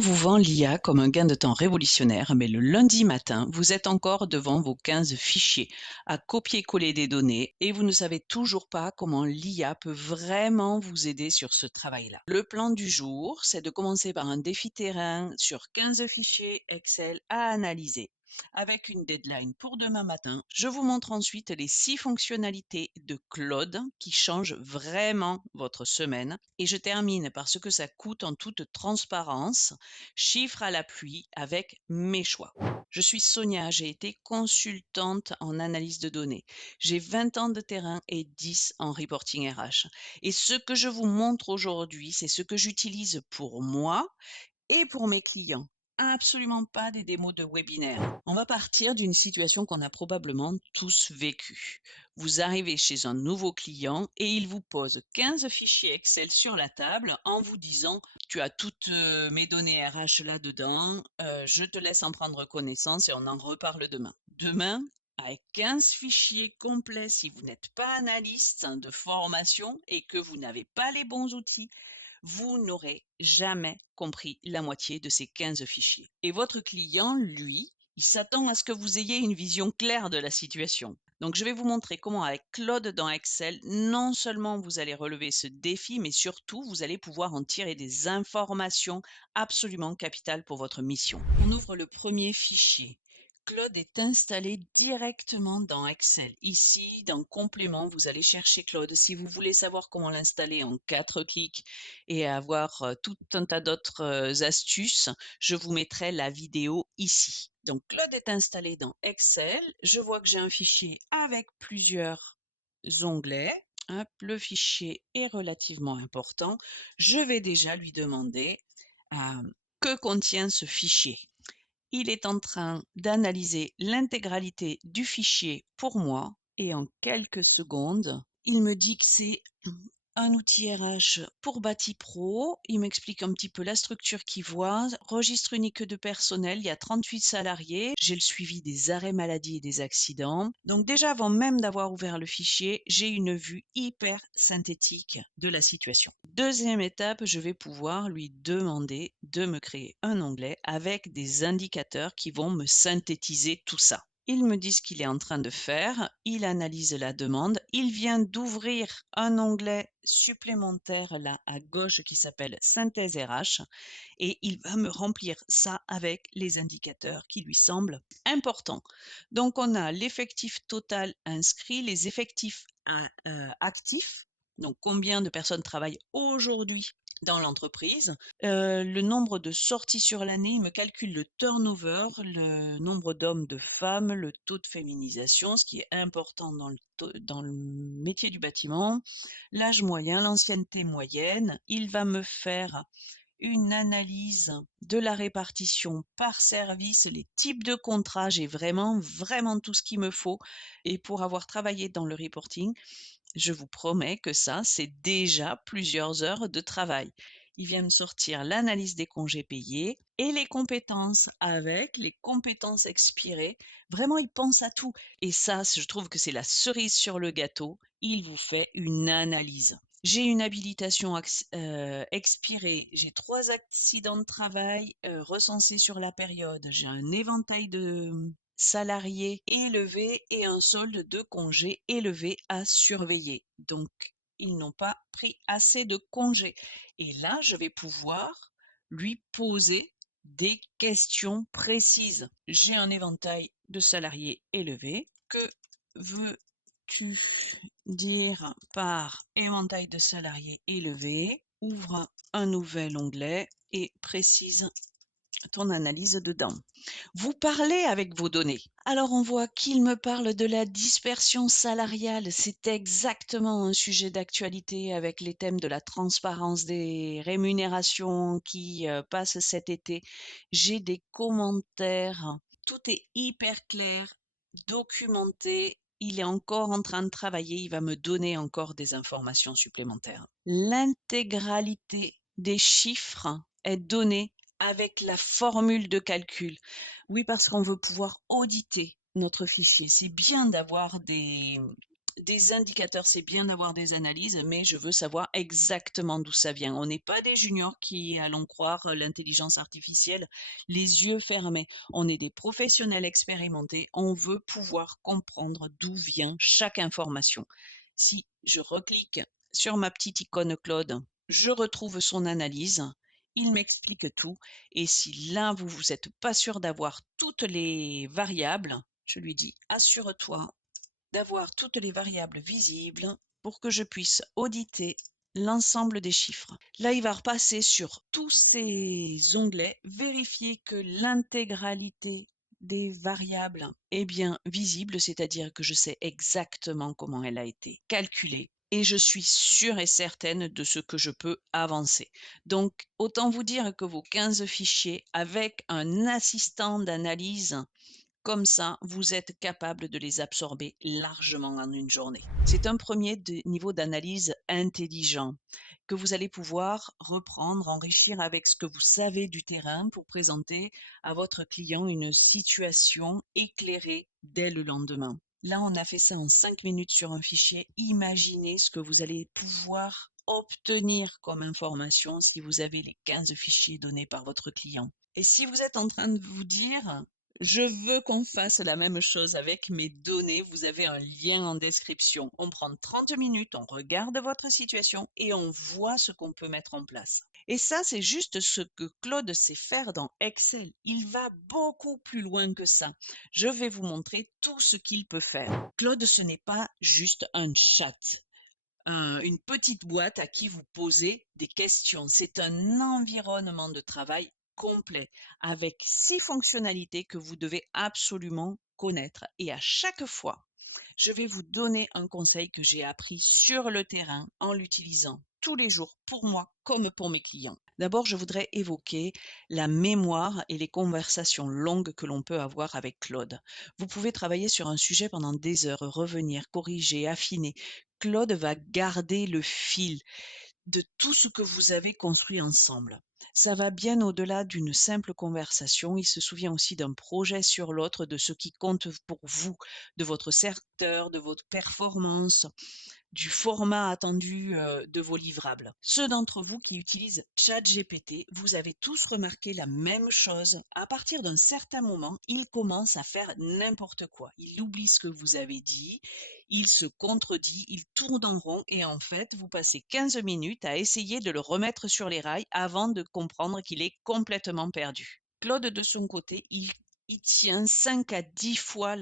vous vend l'IA comme un gain de temps révolutionnaire, mais le lundi matin, vous êtes encore devant vos 15 fichiers à copier-coller des données et vous ne savez toujours pas comment l'IA peut vraiment vous aider sur ce travail-là. Le plan du jour, c'est de commencer par un défi terrain sur 15 fichiers Excel à analyser. Avec une deadline pour demain matin, je vous montre ensuite les 6 fonctionnalités de Claude qui changent vraiment votre semaine et je termine par ce que ça coûte en toute transparence, chiffres à l'appui avec mes choix. Je suis Sonia, j'ai été consultante en analyse de données. J'ai 20 ans de terrain et 10 en reporting RH. Et ce que je vous montre aujourd'hui, c'est ce que j'utilise pour moi et pour mes clients. Absolument pas des démos de webinaire. On va partir d'une situation qu'on a probablement tous vécue. Vous arrivez chez un nouveau client et il vous pose 15 fichiers Excel sur la table en vous disant tu as toutes mes données RH là-dedans, je te laisse en prendre connaissance et on en reparle demain. Demain, avec 15 fichiers complets, si vous n'êtes pas analyste de formation et que vous n'avez pas les bons outils, vous n'aurez jamais compris la moitié de ces 15 fichiers. Et votre client, lui, il s'attend à ce que vous ayez une vision claire de la situation. Donc, je vais vous montrer comment avec Claude dans Excel, non seulement vous allez relever ce défi, mais surtout, vous allez pouvoir en tirer des informations absolument capitales pour votre mission. On ouvre le premier fichier. Claude est installé directement dans Excel. Ici, dans Complément, vous allez chercher Claude. Si vous voulez savoir comment l'installer en 4 clics et avoir tout un tas d'autres astuces, je vous mettrai la vidéo ici. Donc, Claude est installé dans Excel. Je vois que j'ai un fichier avec plusieurs onglets. Hop, le fichier est relativement important. Je vais déjà lui demander que contient ce fichier. Il est en train d'analyser l'intégralité du fichier pour moi et en quelques secondes, il me dit que c'est un outil RH pour BatiPro. Il m'explique un petit peu la structure qu'il voit. Registre unique de personnel, il y a 38 salariés. J'ai le suivi des arrêts maladie et des accidents. Donc déjà, avant même d'avoir ouvert le fichier, j'ai une vue hyper synthétique de la situation. Deuxième étape, je vais pouvoir lui demander de me créer un onglet avec des indicateurs qui vont me synthétiser tout ça. Il me dit ce qu'il est en train de faire, il analyse la demande, il vient d'ouvrir un onglet supplémentaire là à gauche qui s'appelle Synthèse RH et il va me remplir ça avec les indicateurs qui lui semblent importants. Donc on a l'effectif total inscrit, les effectifs actifs, donc combien de personnes travaillent aujourd'hui dans l'entreprise, le nombre de sorties sur l'année, il me calcule le turnover, le nombre d'hommes, de femmes, le taux de féminisation, ce qui est important dans le métier du bâtiment, l'âge moyen, l'ancienneté moyenne. Il va me faire une analyse de la répartition par service, les types de contrats, j'ai vraiment tout ce qu'il me faut. Et pour avoir travaillé dans le reporting, je vous promets que ça, c'est déjà plusieurs heures de travail. Il vient me sortir l'analyse des congés payés et les compétences avec les compétences expirées. Vraiment, il pense à tout. Et ça, je trouve que c'est la cerise sur le gâteau. Il vous fait une analyse. J'ai une habilitation expirée, j'ai 3 accidents de travail recensés sur la période, j'ai un éventail de salariés élevés et un solde de congés élevé à surveiller. Donc, ils n'ont pas pris assez de congés. Et là, je vais pouvoir lui poser des questions précises. J'ai un éventail de salariés élevé. Que veux-tu dire par éventail de salariés élevé? Ouvre un nouvel onglet et précise ton analyse dedans. Vous parlez avec vos données. Alors on voit qu'il me parle de la dispersion salariale. C'est exactement un sujet d'actualité avec les thèmes de la transparence des rémunérations qui passent cet été. J'ai des commentaires. Tout est hyper clair, documenté. Il est encore en train de travailler. Il va me donner encore des informations supplémentaires. L'intégralité des chiffres est donnée avec la formule de calcul. Oui, parce qu'on veut pouvoir auditer notre fichier. C'est bien d'avoir des Des indicateurs, c'est bien d'avoir des analyses, mais je veux savoir exactement d'où ça vient. On n'est pas des juniors qui allons croire l'intelligence artificielle les yeux fermés. On est des professionnels expérimentés. On veut pouvoir comprendre d'où vient chaque information. Si je reclique sur ma petite icône Claude, je retrouve son analyse. Il m'explique tout. Et si là, vous n'êtes pas sûr d'avoir toutes les variables, je lui dis, assure-toi d'avoir toutes les variables visibles pour que je puisse auditer l'ensemble des chiffres. Là, il va repasser sur tous ces onglets, vérifier que l'intégralité des variables est bien visible, c'est-à-dire que je sais exactement comment elle a été calculée et je suis sûre et certaine de ce que je peux avancer. Donc, autant vous dire que vos 15 fichiers avec un assistant d'analyse comme ça, vous êtes capable de les absorber largement en une journée. C'est un premier niveau d'analyse intelligent que vous allez pouvoir reprendre, enrichir avec ce que vous savez du terrain pour présenter à votre client une situation éclairée dès le lendemain. Là, on a fait ça en 5 minutes sur un fichier. Imaginez ce que vous allez pouvoir obtenir comme information si vous avez les 15 fichiers donnés par votre client. Et si vous êtes en train de vous dire je veux qu'on fasse la même chose avec mes données. Vous avez un lien en description. On prend 30 minutes, on regarde votre situation et on voit ce qu'on peut mettre en place. Et ça, c'est juste ce que Claude sait faire dans Excel. Il va beaucoup plus loin que ça. Je vais vous montrer tout ce qu'il peut faire. Claude, ce n'est pas juste un chat. Une petite boîte à qui vous posez des questions. C'est un environnement de travail complet avec 6 fonctionnalités que vous devez absolument connaître. Et à chaque fois, je vais vous donner un conseil que j'ai appris sur le terrain en l'utilisant tous les jours pour moi comme pour mes clients. D'abord, je voudrais évoquer la mémoire et les conversations longues que l'on peut avoir avec Claude. Vous pouvez travailler sur un sujet pendant des heures, revenir, corriger, affiner. Claude va garder le fil de tout ce que vous avez construit ensemble. Ça va bien au-delà d'une simple conversation. Il se souvient aussi d'un projet sur l'autre, de ce qui compte pour vous, de votre secteur, de votre performance, du format attendu de vos livrables. Ceux d'entre vous qui utilisent ChatGPT, vous avez tous remarqué la même chose. À partir d'un certain moment, il commence à faire n'importe quoi. Il oublie ce que vous avez dit, il se contredit, il tourne en rond et en fait, vous passez 15 minutes à essayer de le remettre sur les rails avant de comprendre qu'il est complètement perdu. Claude, de son côté, il tient 5 à 10 fois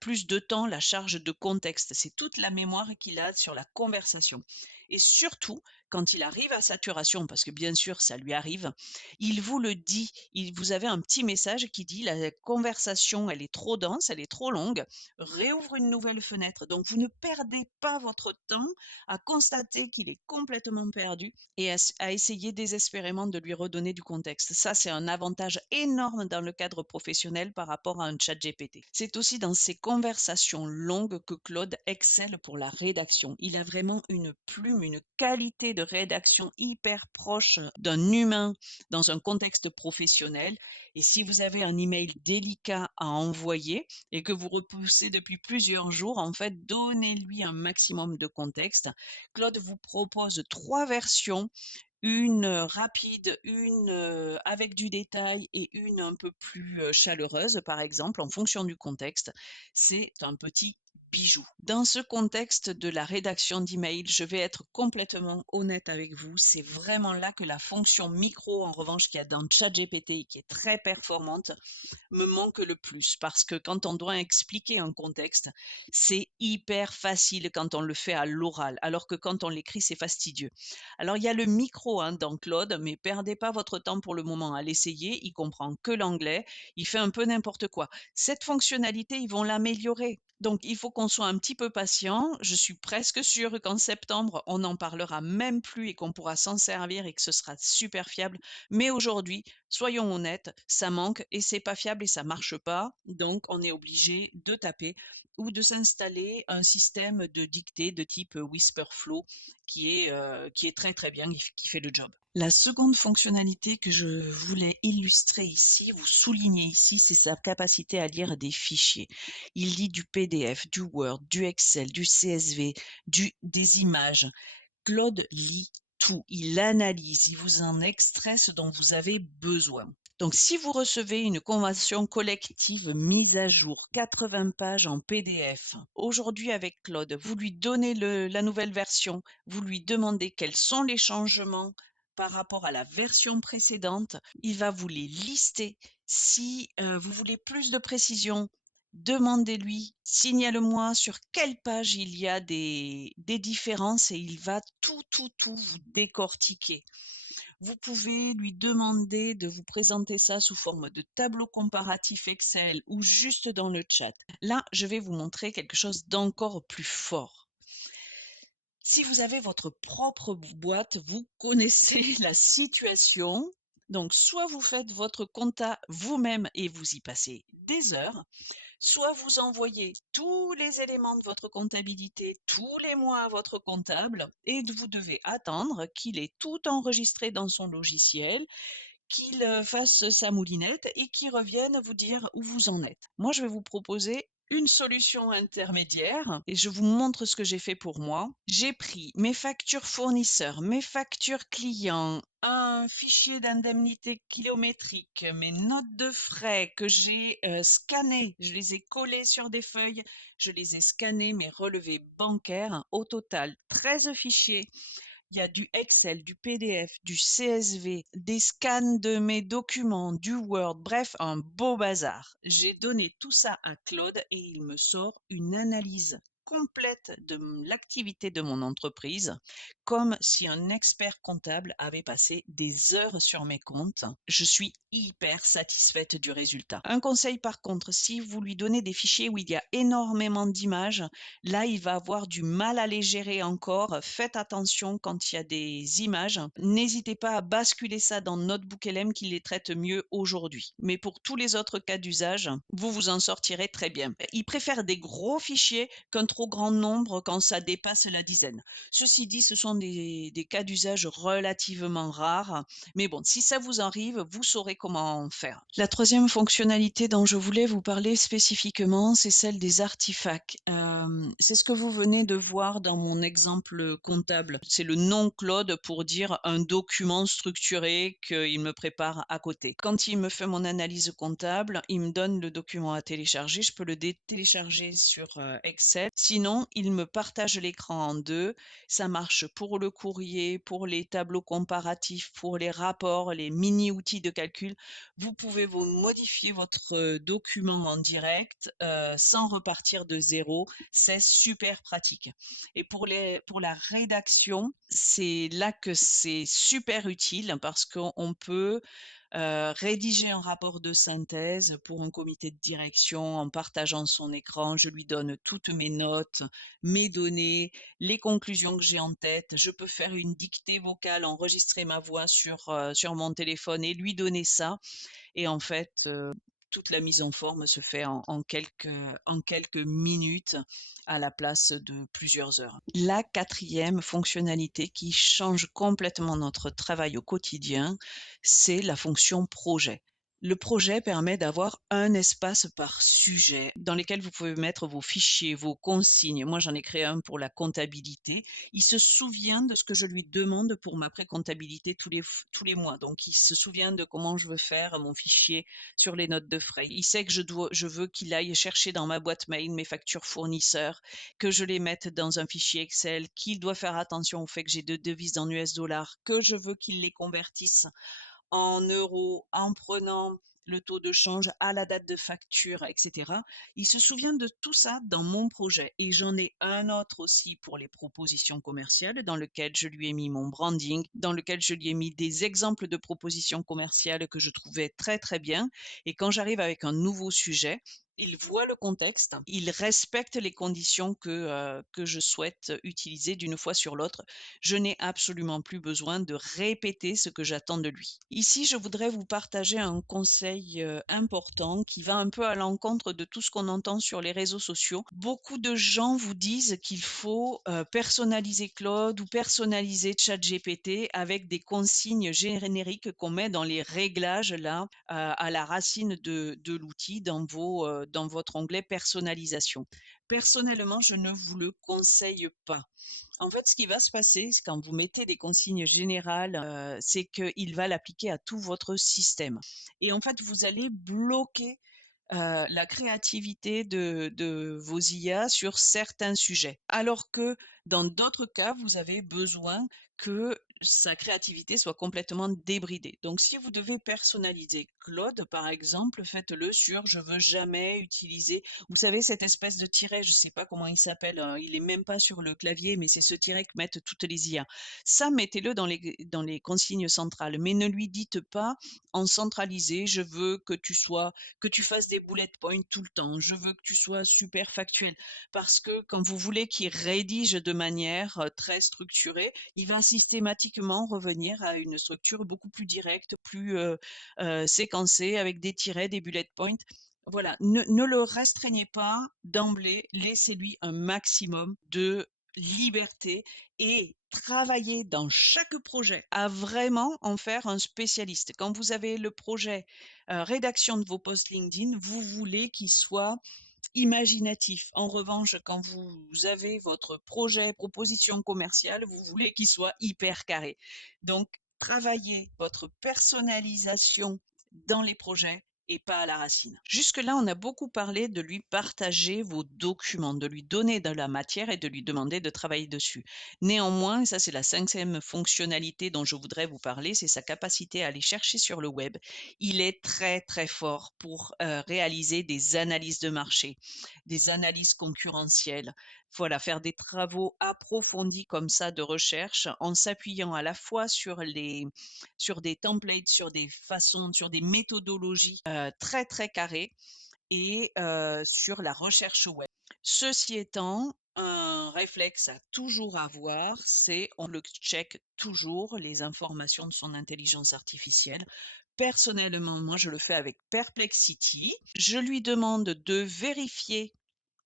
plus de temps la charge de contexte. C'est toute la mémoire qu'il a sur la conversation. Et surtout, quand il arrive à saturation, parce que bien sûr, ça lui arrive, il vous le dit. Vous avez un petit message qui dit la conversation, elle est trop dense, elle est trop longue. Réouvre une nouvelle fenêtre. Donc, vous ne perdez pas votre temps à constater qu'il est complètement perdu et à essayer désespérément de lui redonner du contexte. Ça, c'est un avantage énorme dans le cadre professionnel par rapport à un chat GPT. C'est aussi dans ces conversations longues que Claude excelle pour la rédaction. Il a vraiment une plume, une qualité de rédaction hyper proche d'un humain dans un contexte professionnel. Et si vous avez un email délicat à envoyer et que vous repoussez depuis plusieurs jours, en fait, donnez-lui un maximum de contexte. Claude vous propose 3 versions, une rapide, une avec du détail et une un peu plus chaleureuse, par exemple, en fonction du contexte. C'est un petit bijou. Dans ce contexte de la rédaction d'email, je vais être complètement honnête avec vous. C'est vraiment là que la fonction micro, en revanche, qu'il y a dans ChatGPT et qui est très performante, me manque le plus parce que quand on doit expliquer un contexte, c'est hyper facile quand on le fait à l'oral, alors que quand on l'écrit, c'est fastidieux. Alors, il y a le micro dans Claude, mais perdez pas votre temps pour le moment à l'essayer. Il comprend que l'anglais, il fait un peu n'importe quoi. Cette fonctionnalité, ils vont l'améliorer. Donc, il faut qu'on soit un petit peu patient. Je suis presque sûre qu'en septembre, on n'en parlera même plus et qu'on pourra s'en servir et que ce sera super fiable. Mais aujourd'hui, soyons honnêtes, ça manque et c'est pas fiable et ça marche pas. Donc, on est obligé de taper ou de s'installer un système de dictée de type Whisperflow qui est très, très bien, qui fait le job. La seconde fonctionnalité que je voulais illustrer ici, vous souligner ici, c'est sa capacité à lire des fichiers. Il lit du PDF, du Word, du Excel, du CSV, des images. Claude lit tout, il analyse, il vous en extrait ce dont vous avez besoin. Donc, si vous recevez une convention collective mise à jour, 80 pages en PDF, aujourd'hui avec Claude, vous lui donnez la nouvelle version, vous lui demandez quels sont les changements par rapport à la version précédente, il va vous les lister. Si vous voulez plus de précision, demandez-lui, signale-moi sur quelle page il y a des différences et il va tout vous décortiquer. Vous pouvez lui demander de vous présenter ça sous forme de tableau comparatif Excel ou juste dans le chat. Là, je vais vous montrer quelque chose d'encore plus fort. Si vous avez votre propre boîte, vous connaissez la situation. Donc, soit vous faites votre compta vous-même et vous y passez des heures, soit vous envoyez tous les éléments de votre comptabilité tous les mois à votre comptable et vous devez attendre qu'il ait tout enregistré dans son logiciel, qu'il fasse sa moulinette et qu'il revienne vous dire où vous en êtes. Moi, je vais vous proposer une solution intermédiaire et je vous montre ce que j'ai fait pour moi. J'ai pris mes factures fournisseurs, mes factures clients, un fichier d'indemnité kilométrique, mes notes de frais que j'ai scannées, je les ai collées sur des feuilles, je les ai scannés, mes relevés bancaires, au total 13 fichiers. Il y a du Excel, du PDF, du CSV, des scans de mes documents, du Word, bref, un beau bazar. J'ai donné tout ça à Claude et il me sort une analyse complète de l'activité de mon entreprise, comme si un expert comptable avait passé des heures sur mes comptes. Je suis hyper satisfaite du résultat. Un conseil par contre, si vous lui donnez des fichiers où il y a énormément d'images, là, il va avoir du mal à les gérer encore. Faites attention quand il y a des images. N'hésitez pas à basculer ça dans Notebook LM qui les traite mieux aujourd'hui. Mais pour tous les autres cas d'usage, vous vous en sortirez très bien. Il préfère des gros fichiers qu'un trop grand nombre quand ça dépasse la dizaine. Ceci dit, ce sont des cas d'usage relativement rares. Mais bon, si ça vous arrive, vous saurez comment en faire. La troisième fonctionnalité dont je voulais vous parler spécifiquement, c'est celle des artefacts. C'est ce que vous venez de voir dans mon exemple comptable. C'est le nom Claude pour dire un document structuré qu'il me prépare à côté. Quand il me fait mon analyse comptable, il me donne le document à télécharger. Je peux le télécharger sur Excel. Sinon, il me partage l'écran en deux. Ça marche pour le courrier, pour les tableaux comparatifs, pour les rapports, les mini-outils de calcul. Vous pouvez vous modifier votre document en direct sans repartir de zéro. C'est super pratique. Et pour la rédaction, c'est là que c'est super utile parce qu'on peut rédiger un rapport de synthèse pour un comité de direction en partageant son écran. Je lui donne toutes mes notes, mes données, les conclusions que j'ai en tête. Je peux faire une dictée vocale, enregistrer ma voix sur mon téléphone et lui donner ça. Et en fait, toute la mise en forme se fait en quelques minutes à la place de plusieurs heures. La quatrième fonctionnalité qui change complètement notre travail au quotidien, c'est la fonction projet. Le projet permet d'avoir un espace par sujet dans lequel vous pouvez mettre vos fichiers, vos consignes. Moi, j'en ai créé un pour la comptabilité. Il se souvient de ce que je lui demande pour ma pré-comptabilité tous les mois. Donc, il se souvient de comment je veux faire mon fichier sur les notes de frais. Il sait que je veux qu'il aille chercher dans ma boîte mail mes factures fournisseurs, que je les mette dans un fichier Excel, qu'il doit faire attention au fait que j'ai deux devises en US dollars, que je veux qu'il les convertisse en euros en prenant le taux de change à la date de facture, etc. Il se souvient de tout ça dans mon projet et j'en ai un autre aussi pour les propositions commerciales dans lequel je lui ai mis mon branding, dans lequel je lui ai mis des exemples de propositions commerciales que je trouvais très très bien. Et quand j'arrive avec un nouveau sujet, Il voit le contexte, il respecte les conditions que je souhaite utiliser d'une fois sur l'autre. Je n'ai absolument plus besoin de répéter ce que j'attends de lui. Ici, je voudrais vous partager un conseil, important qui va un peu à l'encontre de tout ce qu'on entend sur les réseaux sociaux. Beaucoup de gens vous disent qu'il faut, personnaliser Claude ou personnaliser ChatGPT avec des consignes génériques qu'on met dans les réglages là, à la racine de l'outil dans votre onglet personnalisation. Personnellement, je ne vous le conseille pas. En fait, ce qui va se passer, c'est quand vous mettez des consignes générales, c'est qu'il va l'appliquer à tout votre système et en fait, vous allez bloquer la créativité de vos IA sur certains sujets. Alors que dans d'autres cas, vous avez besoin que sa créativité soit complètement débridée. Donc si vous devez personnaliser Claude, par exemple, faites-le sur «Je veux jamais utiliser», vous savez cette espèce de tiret, je ne sais pas comment il s'appelle, il est même pas sur le clavier, mais c'est ce tiret que mettent toutes les IA. Ça, mettez-le dans les consignes centrales, mais ne lui dites pas en centralisé: «Je veux que tu fasses des bullet points tout le temps. Je veux que tu sois super factuel. Parce que quand vous voulez qu'il rédige de manière très structurée, il va systématiquement revenir à une structure beaucoup plus directe, plus séquencée, avec des tirets, des bullet points. Voilà, ne le restreignez pas d'emblée, laissez-lui un maximum de liberté et travaillez dans chaque projet à vraiment en faire un spécialiste. Quand vous avez le projet rédaction de vos posts LinkedIn, vous voulez qu'il soit imaginatif. En revanche, quand vous avez votre projet, proposition commerciale, vous voulez qu'il soit hyper carré. Donc, travaillez votre personnalisation dans les projets et pas à la racine. Jusque-là, on a beaucoup parlé de lui partager vos documents, de lui donner de la matière et de lui demander de travailler dessus. Néanmoins, et ça c'est la cinquième fonctionnalité dont je voudrais vous parler, c'est sa capacité à aller chercher sur le web. Il est très très fort pour réaliser des analyses de marché, des analyses concurrentielles. Voilà, faire des travaux approfondis comme ça de recherche en s'appuyant à la fois sur des templates, sur des façons, sur des méthodologies très très carrées et sur la recherche web. Ceci étant, un réflexe à toujours avoir, c'est on le check toujours les informations de son intelligence artificielle. Personnellement, moi, je le fais avec Perplexity. Je lui demande de vérifier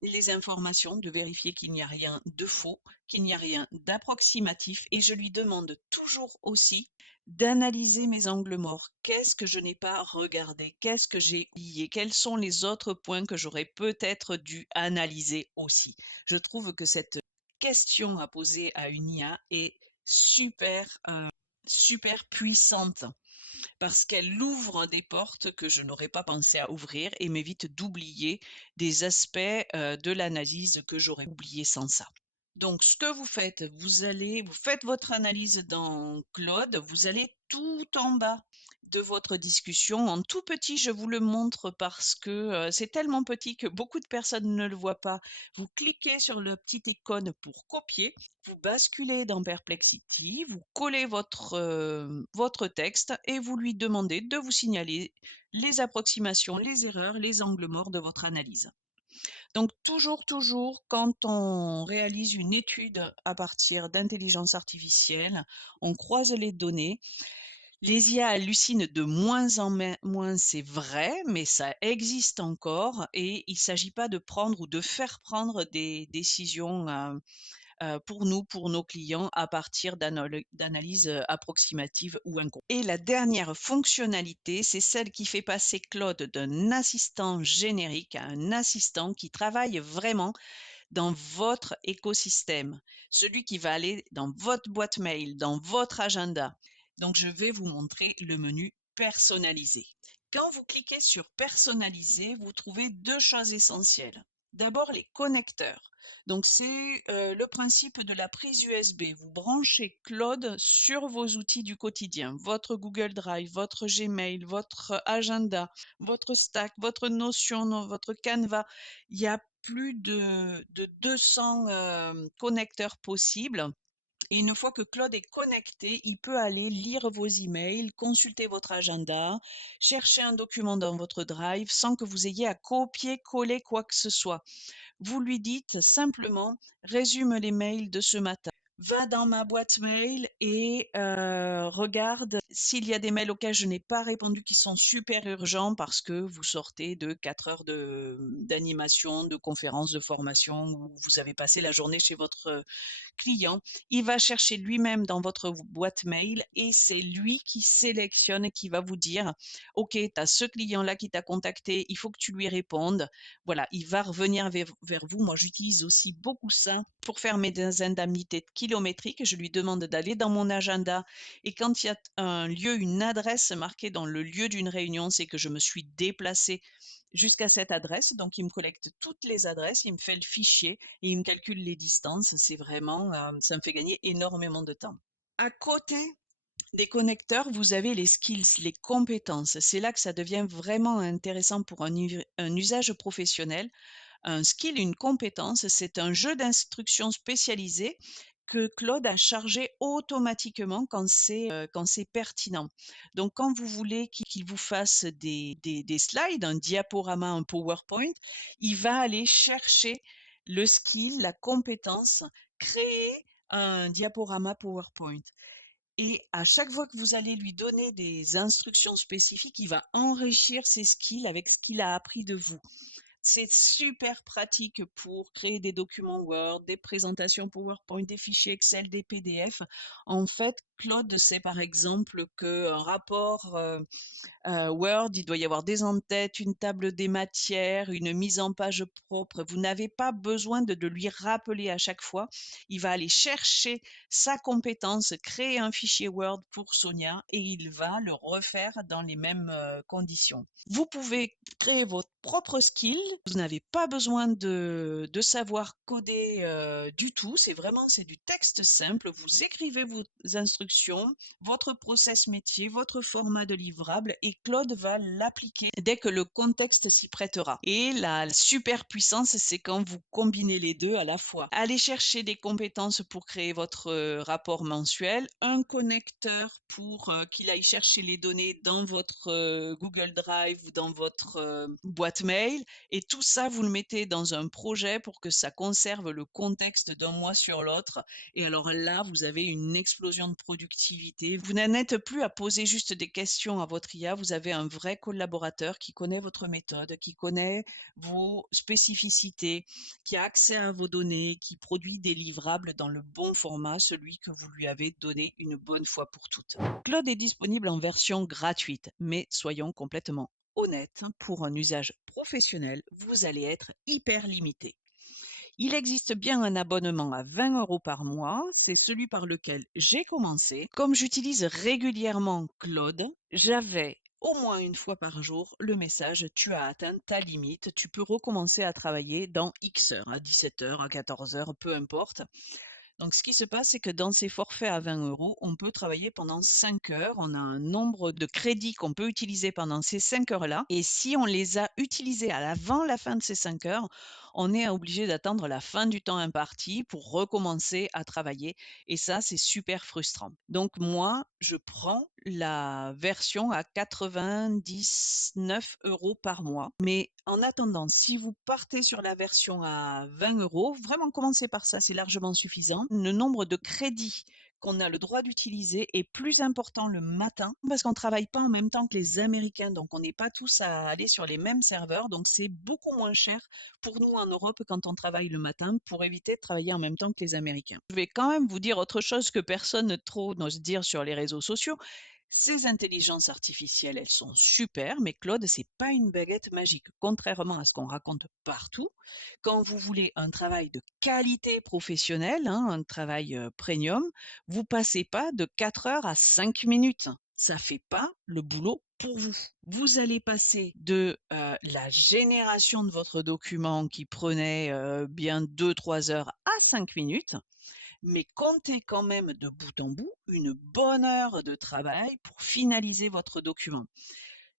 les informations, de vérifier qu'il n'y a rien de faux, qu'il n'y a rien d'approximatif et je lui demande toujours aussi d'analyser mes angles morts. Qu'est-ce que je n'ai pas regardé? Qu'est-ce que j'ai oublié? Quels sont les autres points que j'aurais peut-être dû analyser aussi? Je trouve que cette question à poser à une IA est super puissante parce qu'elle ouvre des portes que je n'aurais pas pensé à ouvrir et m'évite d'oublier des aspects de l'analyse que j'aurais oublié sans ça. Donc, ce que vous faites votre analyse dans Claude, vous allez tout en bas de votre discussion, en tout petit, je vous le montre parce que c'est tellement petit que beaucoup de personnes ne le voient pas. Vous cliquez sur la petite icône pour copier, vous basculez dans Perplexity, vous collez votre texte et vous lui demandez de vous signaler les approximations, les erreurs, les angles morts de votre analyse. Donc toujours, quand on réalise une étude à partir d'intelligence artificielle, on croise les données. Les IA hallucinent de moins en moins, c'est vrai, mais ça existe encore et il ne s'agit pas de prendre ou de faire prendre des décisions pour nous, pour nos clients, à partir d'analyses approximatives ou incomplètes. Et la dernière fonctionnalité, c'est celle qui fait passer Claude d'un assistant générique à un assistant qui travaille vraiment dans votre écosystème, celui qui va aller dans votre boîte mail, dans votre agenda. Donc, je vais vous montrer le menu personnalisé. Quand vous cliquez sur personnaliser, vous trouvez deux choses essentielles. D'abord, les connecteurs. Donc, c'est le principe de la prise USB. Vous branchez Claude sur vos outils du quotidien, votre Google Drive, votre Gmail, votre agenda, votre Stack, votre Notion, votre Canva. Il y a plus de 200 connecteurs possibles Et une fois que Claude est connecté, il peut aller lire vos emails, consulter votre agenda, chercher un document dans votre Drive sans que vous ayez à copier-coller quoi que ce soit. Vous lui dites simplement: «Résume les mails de ce matin». Va dans ma boîte mail et regarde s'il y a des mails auxquels je n'ai pas répondu qui sont super urgents parce que vous sortez de 4 heures d'animation, de conférence, de formation, où vous avez passé la journée chez votre client. Il va chercher lui-même dans votre boîte mail et c'est lui qui sélectionne et qui va vous dire: «OK, tu as ce client-là qui t'a contacté, il faut que tu lui répondes». Voilà, il va revenir vers vous. Moi, j'utilise aussi beaucoup ça pour faire mes indemnités kilométriques. Je lui demande d'aller dans mon agenda et quand il y a un lieu, une adresse marquée dans le lieu d'une réunion, c'est que je me suis déplacée jusqu'à cette adresse. Donc, il me collecte toutes les adresses, il me fait le fichier et il me calcule les distances. C'est vraiment, ça me fait gagner énormément de temps. À côté des connecteurs, vous avez les skills, les compétences. C'est là que ça devient vraiment intéressant pour un usage professionnel. Un skill, une compétence, c'est un jeu d'instructions spécialisé que Claude a chargé automatiquement quand c'est pertinent. Donc, quand vous voulez qu'il vous fasse des slides, un diaporama, un PowerPoint, il va aller chercher le skill, la compétence, créer un diaporama PowerPoint. Et à chaque fois que vous allez lui donner des instructions spécifiques, il va enrichir ses skills avec ce qu'il a appris de vous. C'est super pratique pour créer des documents Word, des présentations PowerPoint, des fichiers Excel, des PDF. En fait, Claude sait par exemple qu'un rapport Word, il doit y avoir des en-têtes, une table des matières, une mise en page propre. Vous n'avez pas besoin de lui rappeler à chaque fois. Il va aller chercher sa compétence, créer un fichier Word pour Sonia et il va le refaire dans les mêmes conditions. Vous pouvez créer votre propre skill. Vous n'avez pas besoin de savoir coder du tout. C'est du texte simple. Vous écrivez vos instructions, votre process métier, votre format de livrable et Claude va l'appliquer dès que le contexte s'y prêtera. Et la super puissance, c'est quand vous combinez les deux à la fois. Allez chercher des compétences pour créer votre rapport mensuel, un connecteur pour qu'il aille chercher les données dans votre Google Drive ou dans votre boîte mail et tout ça, vous le mettez dans un projet pour que ça conserve le contexte d'un mois sur l'autre. Et alors là, vous avez une explosion de productivité. Vous n'en êtes plus à poser juste des questions à votre IA. Vous avez un vrai collaborateur qui connaît votre méthode, qui connaît vos spécificités, qui a accès à vos données, qui produit des livrables dans le bon format, celui que vous lui avez donné une bonne fois pour toutes. Claude est disponible en version gratuite, mais soyons complètement honnêtes, pour un usage professionnel, vous allez être hyper limité. Il existe bien un abonnement à 20 € par mois, c'est celui par lequel j'ai commencé. Comme j'utilise régulièrement Claude, j'avais au moins une fois par jour le message: tu as atteint ta limite, tu peux recommencer à travailler dans X heures, à 17 heures, à 14 heures, peu importe. Donc, ce qui se passe, c'est que dans ces forfaits à 20 €, on peut travailler pendant 5 heures. On a un nombre de crédits qu'on peut utiliser pendant ces 5 heures-là. Et si on les a utilisés avant la fin de ces 5 heures, on est obligé d'attendre la fin du temps imparti pour recommencer à travailler. Et ça, c'est super frustrant. Donc, moi, je prends la version à 99 € par mois. Mais en attendant, si vous partez sur la version à 20 €, vraiment commencez par ça, c'est largement suffisant. Le nombre de crédits qu'on a le droit d'utiliser est plus important le matin parce qu'on ne travaille pas en même temps que les Américains, donc on n'est pas tous à aller sur les mêmes serveurs, donc c'est beaucoup moins cher pour nous en Europe quand on travaille le matin pour éviter de travailler en même temps que les Américains. Je vais quand même vous dire autre chose que personne trop n'ose dire sur les réseaux sociaux. Ces intelligences artificielles, elles sont super, mais Claude, c'est pas une baguette magique. Contrairement à ce qu'on raconte partout, quand vous voulez un travail de qualité professionnelle, hein, un travail premium, vous passez pas de 4 heures à 5 minutes. Ça fait pas le boulot pour vous. Vous allez passer de la génération de votre document qui prenait bien 2-3 heures à 5 minutes, mais comptez quand même de bout en bout une bonne heure de travail pour finaliser votre document.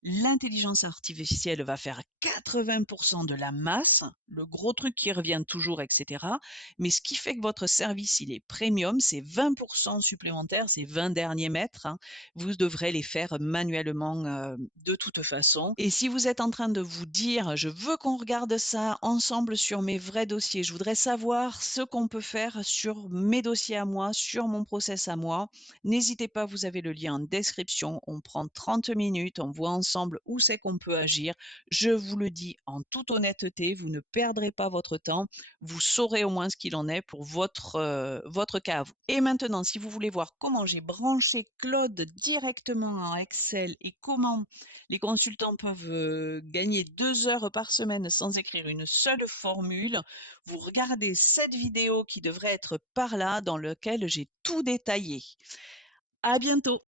L'intelligence artificielle va faire 80 de la masse, le gros truc qui revient toujours, et cetera. Mais ce qui fait que votre service, il est premium, c'est 20 supplémentaires, ces 20 derniers mètres, hein. Vous devrez les faire manuellement, de toute façon. Et si vous êtes en train de vous dire: «Je veux qu'on regarde ça ensemble sur mes vrais dossiers, je voudrais savoir ce qu'on peut faire sur mes dossiers à moi, sur mon process à moi», n'hésitez pas, vous avez le lien en description. On prend 30 minutes, on voit ensemble où c'est qu'on peut agir. Je vous le dis en toute honnêteté, vous ne perdrez pas votre temps. Vous saurez au moins ce qu'il en est pour votre cas à vous. Et maintenant, si vous voulez voir comment j'ai branché Claude directement en Excel et comment les consultants peuvent gagner 2 heures par semaine sans écrire une seule formule, vous regardez cette vidéo qui devrait être par là, dans laquelle j'ai tout détaillé. À bientôt.